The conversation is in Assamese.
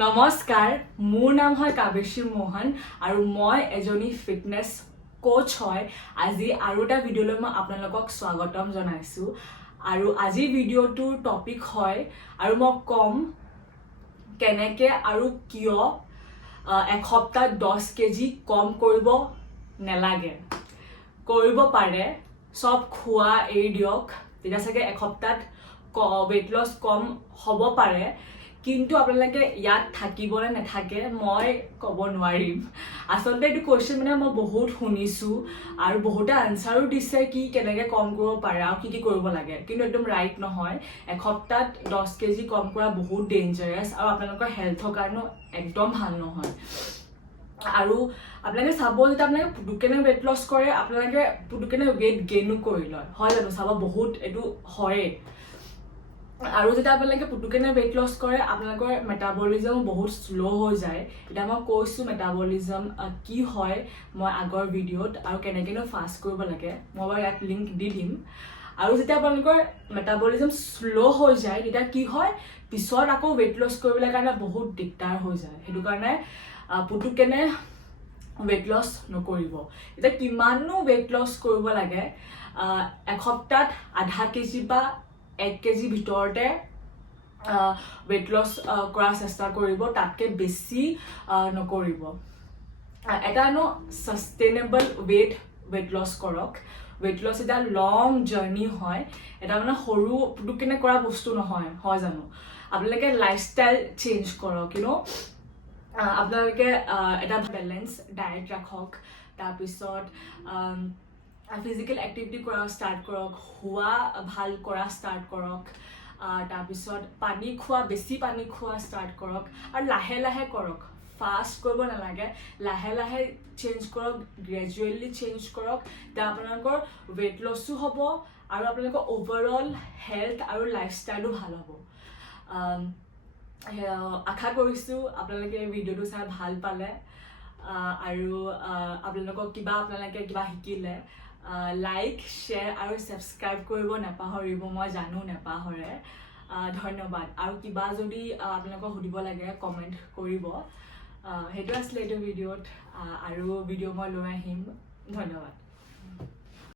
নমস্কাৰ, মোৰ নাম হয় কাবেশী মোহন আৰু মই এজনী ফিটনেছ কোচ হয়। আজি আৰু এটা ভিডিঅ'লৈ মই আপোনালোকক স্বাগতম জনাইছোঁ আৰু আজিৰ ভিডিঅ'টোৰ টপিক হয় আৰু মই কম কেনেকৈ আৰু কিয় এসপ্তাহত 10 কেজি কম কৰিব নেলাগে। কৰিব পাৰে, সব খোৱা এৰি দিয়ক, তেতিয়া চাগে এসপ্তাহত ৱেইট লছ কম হ'ব পাৰে, কিন্তু আপোনালোকে ইয়াত থাকিবনে নাথাকে মই ক'ব নোৱাৰিম। আচলতে এইটো কুৱেশ্যন মই বহুত শুনিছোঁ আৰু বহুতে আনচাৰো দিছে কি কেনেকৈ কম কৰিব পাৰে আৰু কি কৰিব লাগে, কিন্তু একদম ৰাইট নহয়। এসপ্তাহত 10 কেজি কম কৰা বহুত ডেঞ্জাৰাছ আৰু আপোনালোকৰ হেল্থৰ কাৰণেও একদম ভাল নহয়। আৰু আপোনালোকে চাব, যেতিয়া আপোনালোকে পুতুকনে ৱেইট লছ কৰে আপোনালোকে পুতুকনে ৱেইট গেইনো কৰি লয়, হয় জানো? চাব বহুত এইটো হয়েই। আৰু যেতিয়া আপোনালোকে পুতুকনে ৱেইট লছ কৰে আপোনালোকৰ মেটাবলিজম বহুত শ্ল' হৈ যায়। এতিয়া মই কৈছোঁ মেটাবলিজম কি হয় মই আগৰ ভিডিঅ'ত আৰু কেনেকৈনো ফাষ্ট কৰিব লাগে, মই বাৰু ইয়াত লিংক দি দিম। আৰু যেতিয়া আপোনালোকৰ মেটাবলিজম শ্ল' হৈ যায় তেতিয়া কি হয়, পিছত আকৌ ৱেইট লছ কৰিবলৈ কাৰণে বহুত দিগদাৰ হৈ যায়। সেইটো কাৰণে পুতুকনে ৱেইট লছ নকৰিব। এতিয়া কিমাননো ৱেইট লছ কৰিব লাগে, এসপ্তাহত আধা কেজি বা 1 কেজি ভিতৰতে ৱেইট লছ কৰাৰ চেষ্টা কৰিব, তাতকৈ বেছি নকৰিব। এটা ছাষ্টেইনেবল ৱেইট লছ কৰক। ৱেইট লছ এটা লং জাৰ্ণি হয়, এটা সৰু পুতুকনে কৰা বস্তু নহয়, হয় জানো? আপোনালোকে লাইফষ্টাইল চেঞ্জ কৰক, আপোনালোকে এটা বেলেঞ্চ ডায়েট ৰাখক, তাৰপিছত ফিজিকেল এক্টিভিটি কৰা ষ্টাৰ্ট কৰক, শোৱা ভাল কৰা ষ্টাৰ্ট কৰক, তাৰপিছত বেছি পানী খোৱা ষ্টাৰ্ট কৰক আৰু লাহে লাহে কৰক। ফাষ্ট কৰিব নালাগে, লাহে লাহে চেঞ্জ কৰক, গ্ৰেজুৱেলি চেঞ্জ কৰক, তেতিয়া আপোনালোকৰ ৱেইট লছো হ'ব আৰু আপোনালোকৰ অভাৰঅল হেল্থ আৰু লাইফষ্টাইলো ভাল হ'ব। আশা কৰিছোঁ আপোনালোকে ভিডিঅ'টো চাই ভাল পালে আৰু আপোনালোকে কিবা শিকিলে। লাইক, শ্বেয়াৰ আৰু ছাবস্ক্ৰাইব কৰিব নাপাহৰিব, মই জানো নাপাহৰে। ধন্যবাদ। আৰু কিবা যদি আপোনালোকক সুধিব লাগে কমেণ্ট কৰিব। সেইটো আছিলে এইটো ভিডিঅ'ত, আৰু ভিডিঅ' মই লৈ আহিম। ধন্যবাদ।